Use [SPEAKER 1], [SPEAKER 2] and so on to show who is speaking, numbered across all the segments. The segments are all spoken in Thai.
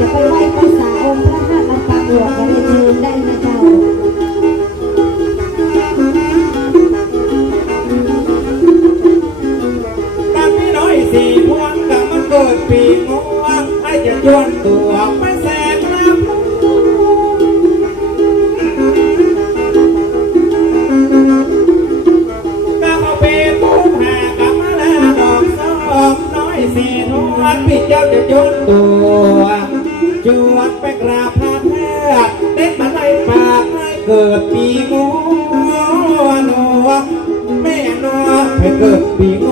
[SPEAKER 1] จะไปไหว้บูสาองค์พระาตุ จ
[SPEAKER 2] วดไปกราบพาแพทย์เด็ดมาไล่ปากให้เกิดปีงูนัวแม่นอให้เกิดปีงู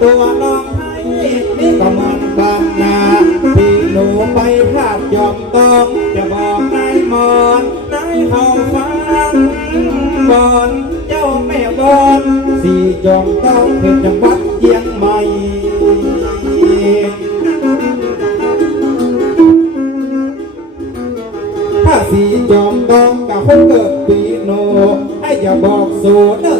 [SPEAKER 2] ตั
[SPEAKER 1] วน้องให้นี่ก็มั
[SPEAKER 2] นบางนาพี่หนูไปพลาดยอมต้องจะบอกนายมอนนายเขาฟังบอนเจ้าแม่บอนสี่จอมต้องคือจังหวัดเชียงใหม่ถ้าสี่จอมต้องกับคนเกิดปีโนให้อย่าบอกสูเด้อ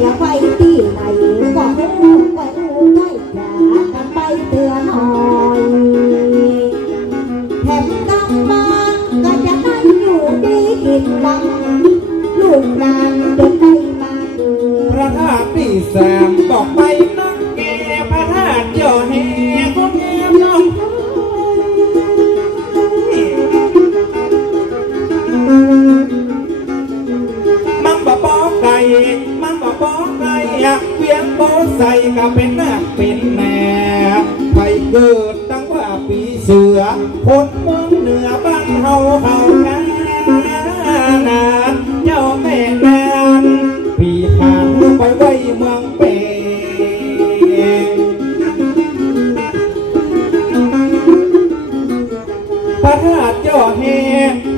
[SPEAKER 2] อยาไปที่ไหนก็ใไปรู้ได้ย่
[SPEAKER 1] ทำไปเตือน
[SPEAKER 2] หอยแถ
[SPEAKER 1] มกลับบ้านก็จะได้อยู่ดีกินหลังลูกนานจนไปมาเกิ
[SPEAKER 2] พระธาตุปีแสงบอกไป ก็เป็นหน้าเป็นแม่ไปเกิดตั้งว่าปีเสือคนเมืองเหนือบ้านเฮาเฮานานเจ้าแม่นานพี่ขานไปไว้เมืองเป็นพระธาตุเจ้าแห่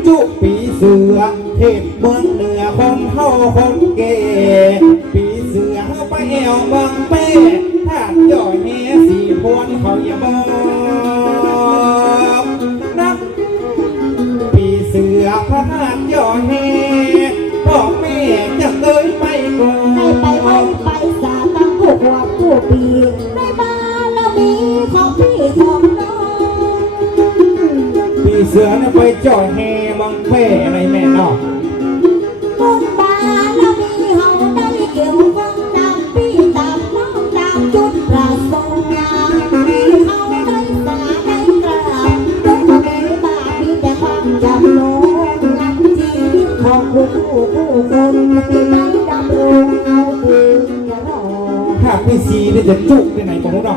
[SPEAKER 2] จุปีเสือเท
[SPEAKER 1] พเมืำรงเอาถึงจะรอ
[SPEAKER 2] ถ้าพี่ซีเนี่ยจะจุกที่ไหนของเรา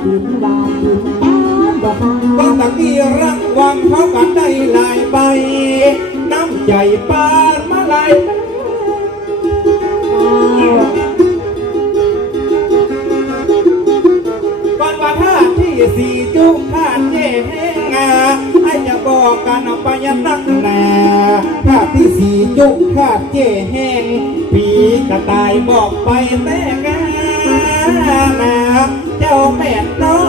[SPEAKER 1] วนดินวานดินตามบ่ทาง
[SPEAKER 2] ตะกี้รักวังเขากันได้หลายใบน้ำใจปานมาลายก่อนว่าท่าที่สี่จุกท่าเจ๊แห้งาให้จะบอกกันเอาไปยันตั้งนาท่าที่สี่จุกท่าเจ๊แห้งปีกระต่ายบอกไปแต่งานาเจ้าแม่เนาะ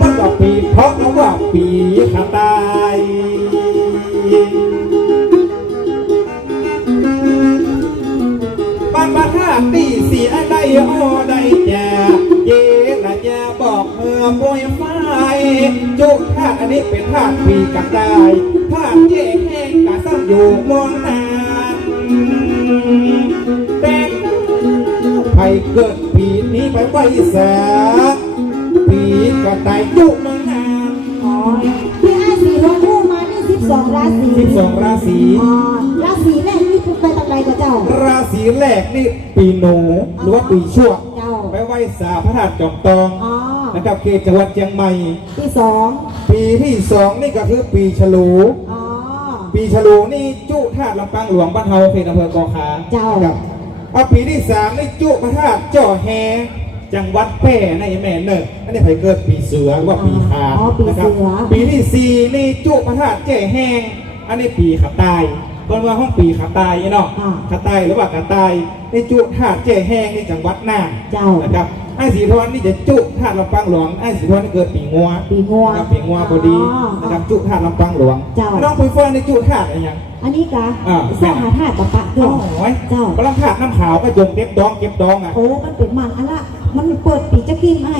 [SPEAKER 2] ก็ว่าปีเพราะว่าปีกระต่ายบ้านมาท่าตีสีอะไรโอได้แจเย่ละแจบอกเมื่อป่วยไฟจุกท่าอันนี้เป็นท่าปีกันได้ท่าเย่แห้งกะซ้ำอยู่มองนานแต่ไผเกิดปีนี้ไปไว้แส ก็ตายจุกเมืองนาน
[SPEAKER 1] อ๋อที่ไอ้สีหัวคู่มานี่สิบสองราศี
[SPEAKER 2] สิบสองราศี
[SPEAKER 1] อ๋อราศีแรกนี่เป็นไปทางใดกับเจ้า
[SPEAKER 2] ราศีแรกนี่ปีหนูหรือว่าปีชวด
[SPEAKER 1] เจ้า
[SPEAKER 2] ไปไหว้สาพระธาตุจอมตอง
[SPEAKER 1] อ๋อ
[SPEAKER 2] นะครับเขตจังหวัดเชียงใหม่
[SPEAKER 1] ที่สอง
[SPEAKER 2] ปีที่สองนี่ก็คือปีฉลู
[SPEAKER 1] อ๋อ
[SPEAKER 2] ปีฉลูนี่จุธาตุลำปางหลวงบ้านเฮาเขตอำเภอกอคา
[SPEAKER 1] เจ้า
[SPEAKER 2] ครับเอาปีที่สามนี่จุพระธาตุจ่อแฮ จังหวัดแพร่ในแม่เนออันนี้ไผเกิดปีเสือว่าปีขาน
[SPEAKER 1] อ๋อปี
[SPEAKER 2] นะค
[SPEAKER 1] เสื
[SPEAKER 2] รับ
[SPEAKER 1] อ
[SPEAKER 2] ปีที่สี่นี่จุพระธาตุเจ้แห้งอันนี้ปีขับตายคนว่าห้องปีขับตายเนาะ
[SPEAKER 1] อ่า
[SPEAKER 2] ขับตายหรือว่ากระตายนี่จุธาตุเจ้แห้งนี่จังหวัดน่าน
[SPEAKER 1] เจ้า
[SPEAKER 2] นะครับไอ้สีทอนนี่จะจุธาตุลำปางหลวงไอ้สีทอนนี่เกิดปีงัว
[SPEAKER 1] ปีงัว
[SPEAKER 2] นะครับปีงัวพอดี
[SPEAKER 1] อ๋อ
[SPEAKER 2] นะครับจุธาตุลำปางหลวง
[SPEAKER 1] เจ้า
[SPEAKER 2] น้องปุยเฟิร์นนี่จุธาตุอะไรยัง
[SPEAKER 1] อันนี้กะ
[SPEAKER 2] อ่า
[SPEAKER 1] สร้างหาธาตุปะปะด้
[SPEAKER 2] โอ้
[SPEAKER 1] วย
[SPEAKER 2] ย
[SPEAKER 1] เจ้า
[SPEAKER 2] กำลังธาตุน้ำขาวก็ยงเก็บดองเก็บดองอะ
[SPEAKER 1] โอ้ มันเป็นมันอันละ มันเปิดปีจะขึ้นให้